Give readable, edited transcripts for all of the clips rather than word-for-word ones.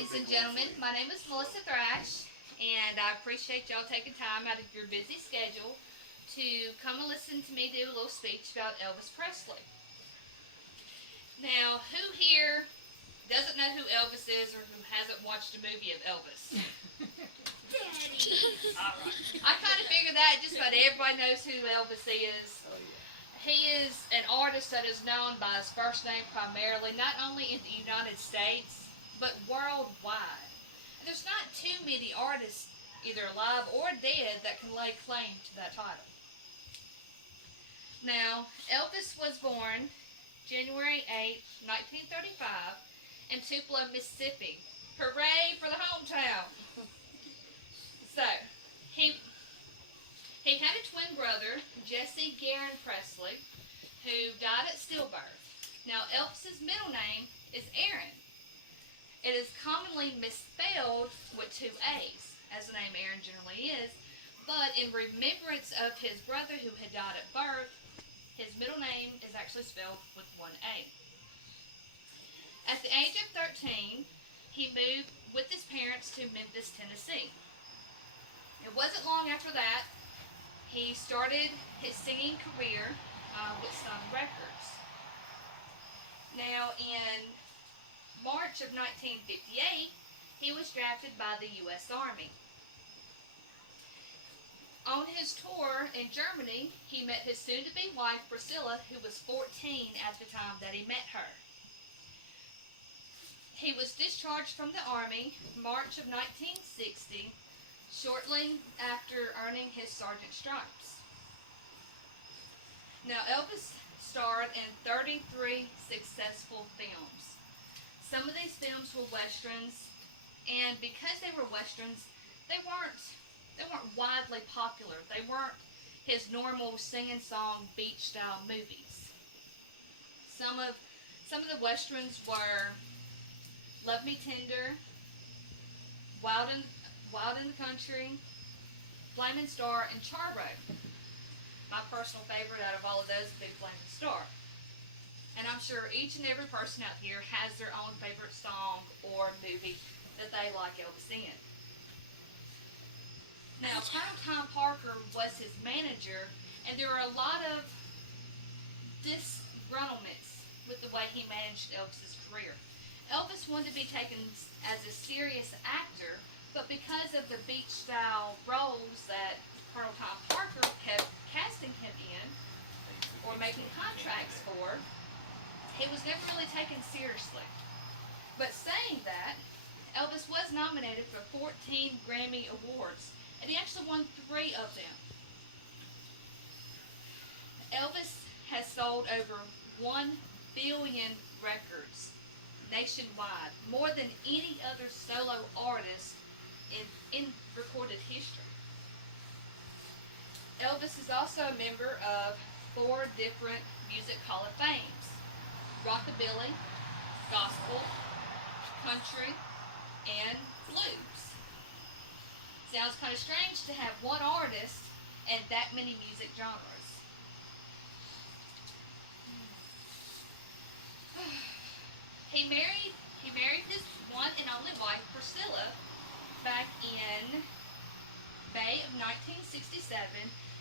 ladies and gentlemen. My name is Melissa Thrash, and I appreciate y'all taking time out of your busy schedule to come and listen to me do a little speech about Elvis Presley. Now, who here doesn't know who Elvis is or who hasn't watched a movie of Elvis? Daddy! Alright. I kind of figured that just about everybody knows who Elvis is. He is an artist that is known by his first name primarily, not only in the United States, but worldwide. And there's not too many artists, either alive or dead, that can lay claim to that title. Now, Elvis was born January 8th, 1935, in Tupelo, Mississippi. Hooray for the hometown! So, he had a twin brother, Jesse Garin Presley, who died at stillbirth. Now, Elvis's middle name is Aaron. It is commonly misspelled with two A's, as the name Aaron generally is, but in remembrance of his brother who had died at birth, his middle name is actually spelled with one A. At the age of 13, he moved with his parents to Memphis, Tennessee. It wasn't long after that he started his singing career with Sun Records. Now, in March of 1958, he was drafted by the U.S. Army. On his tour in Germany, he met his soon-to-be wife, Priscilla, who was 14 at the time that he met her. He was discharged from the Army March of 1960, shortly after earning his sergeant stripes. Now, Elvis starred in 33 successful films. Some of these films were westerns, and because they were westerns, they weren't widely popular. They weren't his normal sing-and-song beach-style movies. Some of the westerns were Love Me Tender, Wild in the Country, Flaming Star, and Charro. My personal favorite out of all of those would be Flaming Star. And I'm sure each and every person out here has their own favorite song or movie that they like Elvis in. Now, Colonel Tom Parker was his manager, and there were a lot of disgruntlements with the way he managed Elvis's career. Elvis wanted to be taken as a serious actor, but because of the beach-style roles that Colonel Tom Parker kept casting him in, or making contracts for, he was never really taken seriously. But saying that, Elvis was nominated for 14 Grammy Awards, and he actually won 3 of them. Elvis has sold over 1 billion records nationwide, more than any other solo artist in recorded history. Elvis is also a member of 4 different music Hall of Fames: rockabilly, gospel, country, and blues. Sounds kind of strange to have one artist and that many music genres. He married his one and only wife, Priscilla, back in May of 1967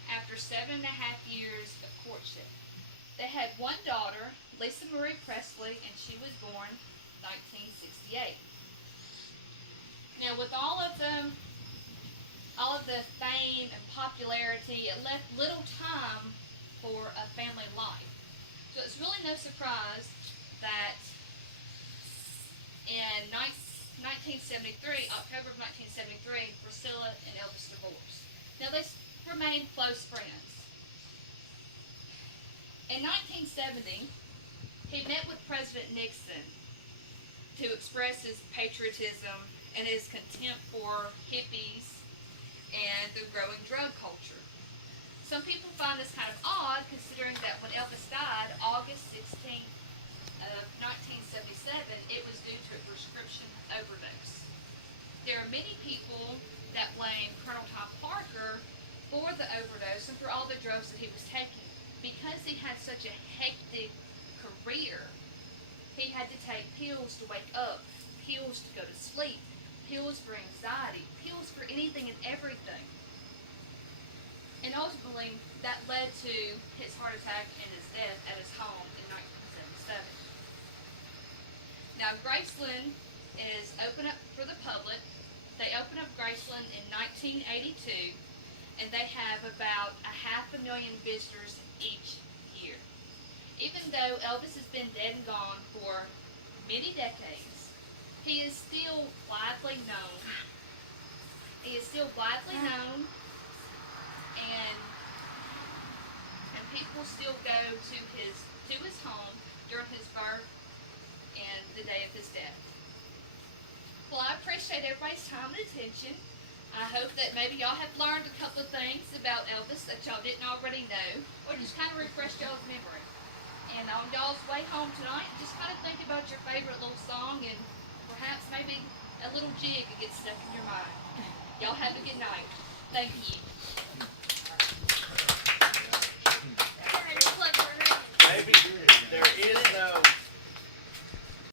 after 7.5 years of courtship. They had one daughter, Lisa Marie Presley, and she was born 1968. Now, with all of the fame and popularity, it left little time for a family life. So it's really no surprise that in 1973, October of 1973, Priscilla and Elvis divorced. Now, they remained close friends. In 1970, he met with President Nixon to express his patriotism and his contempt for hippies and the growing drug culture. Some people find this kind of odd, considering that when Elvis died, August 16th of 1977, it was due to a prescription overdose. There are many people that blame Colonel Tom Parker for the overdose and for all the drugs that he was taking. Because he had such a hectic career, he had to take pills to wake up. pills to go to sleep, pills for anxiety, pills for anything and everything. And ultimately, that led to his heart attack and his death at his home in 1977. Now, Graceland is open up for the public. They opened up Graceland in 1982, and they have about 500,000 visitors each year. Even though Elvis has been dead and gone for many decades, he is still widely known. He is still widely known, and people still go to his home during his birth and the day of his death. Well, I appreciate everybody's time and attention. I hope that maybe y'all have learned a couple of things about Elvis that y'all didn't already know, or just kind of refresh y'all's memory. And on y'all's way home tonight, just kind of think about your favorite little song, and perhaps maybe a little jig that gets stuck in your mind. Y'all have a good night. Thank you.